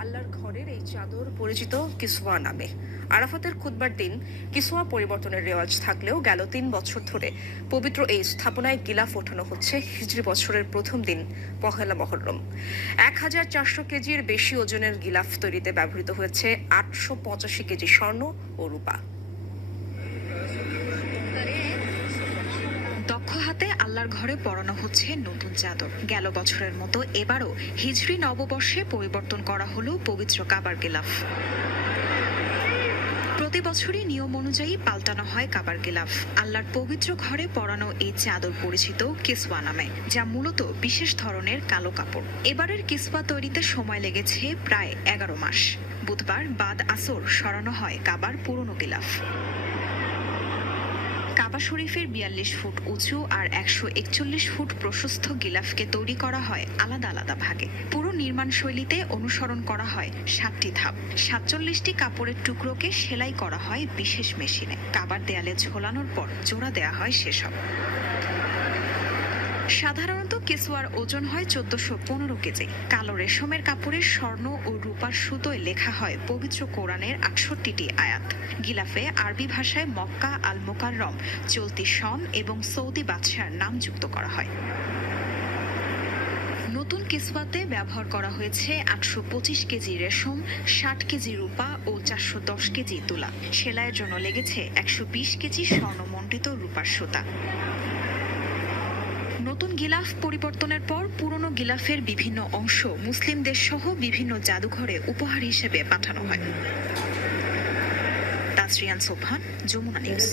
আল্লাহর ঘরের এই চাদর পরিচিত কিসওয়া নামে। আরাফাতের খুতবার দিন কিসওয়া পরিবর্তনের রেওয়াজ থাকলেও গেল ৩ বছর ধরে পবিত্র এই স্থাপনায় গিলাফ ওঠানো হচ্ছে হিজরি বছরের প্রথম দিন পহেলা মহররম। ১,৪০০ কেজির বেশি ওজনের গিলাফ তৈরিতে ব্যবহৃত হয়েছে ৮৮৫ কেজি স্বর্ণ ও রূপা। দক্ষ হাতে আল্লাহর ঘরে পরানো হচ্ছে নতুন চাদর। গেল বছরের মতো এবারও হিজরি নববর্ষে পরিবর্তন করা হলো পবিত্র কাবার গিলাফ। প্রতি বছরই নিয়ম অনুযায়ী পাল্টানো হয় কাবার গিলাফ। আল্লাহর পবিত্র ঘরে পরানো এই চাদর পরিচিত কিসওয়া নামে, যা মূলত বিশেষ ধরনের কালো কাপড়। এবারের কিসওয়া তৈরিতে সময় লেগেছে প্রায় ১১ মাস। বুধবার বাদ আসর সরানো হয় কাবার পুরনো গিলাফ। কাবা শরীফের ৪২ ফুট উঁচু আর ১৪১ ফুট প্রশস্ত গিলাফকে তৈরি করা হয় আলাদা আলাদা ভাগে। পুরো নির্মাণ শৈলীতে অনুসরণ করা হয় ৭টি ধাপ। ৪৭টি কাপড়ের টুকরোকে সেলাই করা হয় বিশেষ মেশিনে। কাবার দেয়ালে ঝোলানোর পর জোড়া দেয়া হয় সেসব। সাধারণত কিসওয়ার ওজন হয় ১৪১৫ কেজি। কালো রেশমের কাপড়ের স্বর্ণ ও রূপার সুতোয় লেখা হয় পবিত্র কোরআনের ৬৮টি আয়াত। গিলাফে আরবি ভাষায় মক্কা আল মোকাররম, চলতি সন এবং সৌদি বাদশার নাম যুক্ত করা হয়। নতুন কিসওয়াতে ব্যবহার করা হয়েছে ৮২৫ কেজি রেশম, ৬০ কেজি রূপা ও ৪১০ কেজি তুলা। সেলাইয়ের জন্য লেগেছে ১২০ কেজি স্বর্ণমণ্ডিত রূপার সুতা। নতুন গিলাফ পরিবর্তনের পর পুরনো গিলাফের বিভিন্ন অংশ মুসলিম দেশ সহ বিভিন্ন জাদুঘরে উপহার হিসেবে পাঠানো হয়। তাসরিয়ান সোবহান, যমুনা নিউজ।